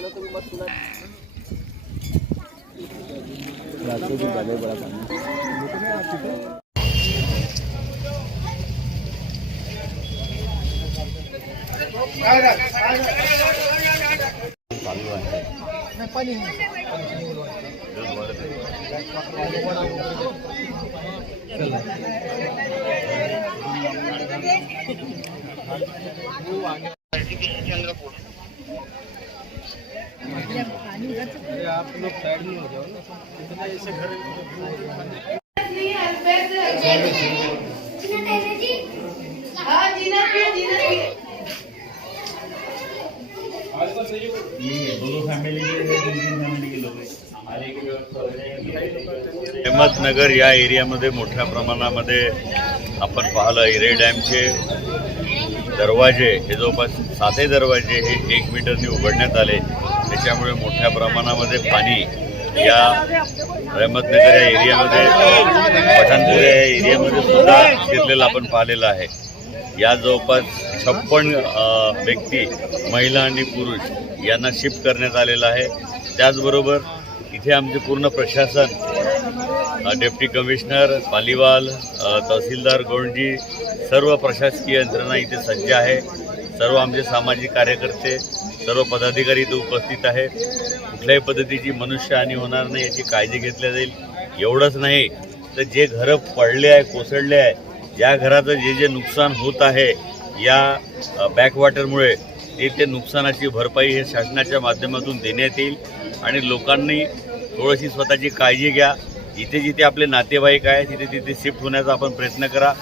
चालू चंद्रपूर. हाँ जीना भी जीना भी अहमदनगर या एरियामध्ये मोठ्या प्रमाणामध्ये आपण पाहिलं हिरे डॅमचे दरवाजे हे जवळपास सातही दरवाजे हे एक मीटरनी उघडण्यात आले त्याच्यामुळे मोठ्या प्रमाणामध्ये पाणी या अहमदनगर या एरियामध्ये पठाणपूर या एरियामध्ये सुद्धा शिरलेलं आपण पाहिलेलं आहे. या जवळपास छप्पन व्यक्ती महिला आणि पुरुष यांना शिफ्ट करण्यात आलेलं आहे. त्याचबरोबर इथे आमचे पूर्ण प्रशासन डेप्टी कमिशनर पालिवाल तहसीलदार गोंडजी सर्व प्रशासकीय यंत्रणा इथे सज्ज आहे. सर्व आमचे सामाजिक कार्यकर्ते सर्व पदाधिकारी इथे उपस्थित आहेत. कुठल्याही पद्धतीची मनुष्यहानी होणार नाही याची काळजी घेतली जाईल. एवढंच नाही तर जे घरं पडले आहे कोसळले आहे ज्या घराचं जे जे नुकसान होत आहे या बॅकवॉटरमुळे ते ते नुकसानाची भरपाई हे शासनाच्या माध्यमातून देण्यात येईल. आणि लोकांनी थोडीशी स्वतःची काळजी घ्या. जिथे जिथे आपले नातेवाईक आहे तिथे तिथे शिफ्ट होण्याचा आपण प्रयत्न करा.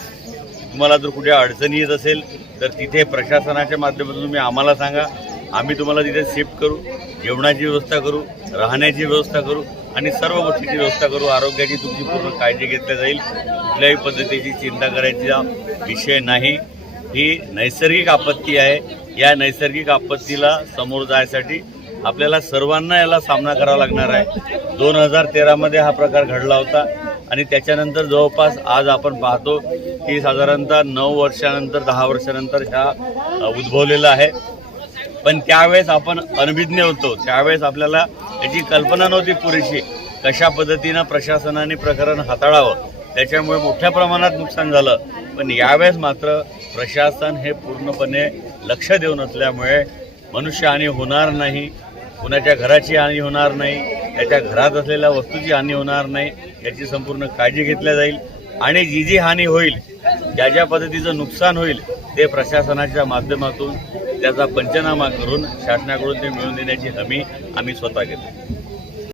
तुम्हाला जर कुठे अडचणी येत असेल तर तिथे प्रशासनाच्या माध्यमातून तुम्ही आम्हाला सांगा. आम्ही तुम्हाला तिथे शिफ्ट करू जेवणाची व्यवस्था करू राहण्याची व्यवस्था करू आणि सर्व गोष्टीची व्यवस्था करू. आरोग्याची तुमची पूर्ण काळजी घेतली जाईल. कुठल्याही पद्धतीची चिंता करायचा विषय नाही. ही नैसर्गिक आपत्ती आहे. या नैसर्गिक आपत्तीला समोर जायसाठी आपल्याला सर्वांना याला सामना करावा लागणार आहे. दोन हजार तेरामध्ये हा प्रकार घडला होता. आणि त्याच्यानंतर जवळपास आज आपण पाहतो की साधारणतः नऊ वर्षानंतर दहा वर्षानंतर ह्या उद्भवलेला आहे. पण त्यावेळेस आपण अनभिज्ञ होतो. त्यावेळेस आपल्याला याची कल्पना नव्हती पुरेशी. कशा पद्धतीनं प्रशासनाने प्रकरण हाताळावं? त्याच्यामुळे मोठ्या प्रमाणात नुकसान झालं. पण यावेळेस मात्र प्रशासन हे पूर्णपणे लक्ष देऊन असल्यामुळे मनुष्यहानी होणार नाही कुणाच्या घराची हानी होणार नाही त्याच्या घरात असलेल्या वस्तूची हानी होणार नाही. याची संपूर्ण काळजी घेतल्या जाईल आणि जी जी हानी होईल ज्या ज्या पद्धतीचं नुकसान होईल ते प्रशासनाच्या माध्यमातून त्याचा पंचनामा करून शासनाकडून ते मिळवून देण्याची हमी आम्ही स्वतः घेतो.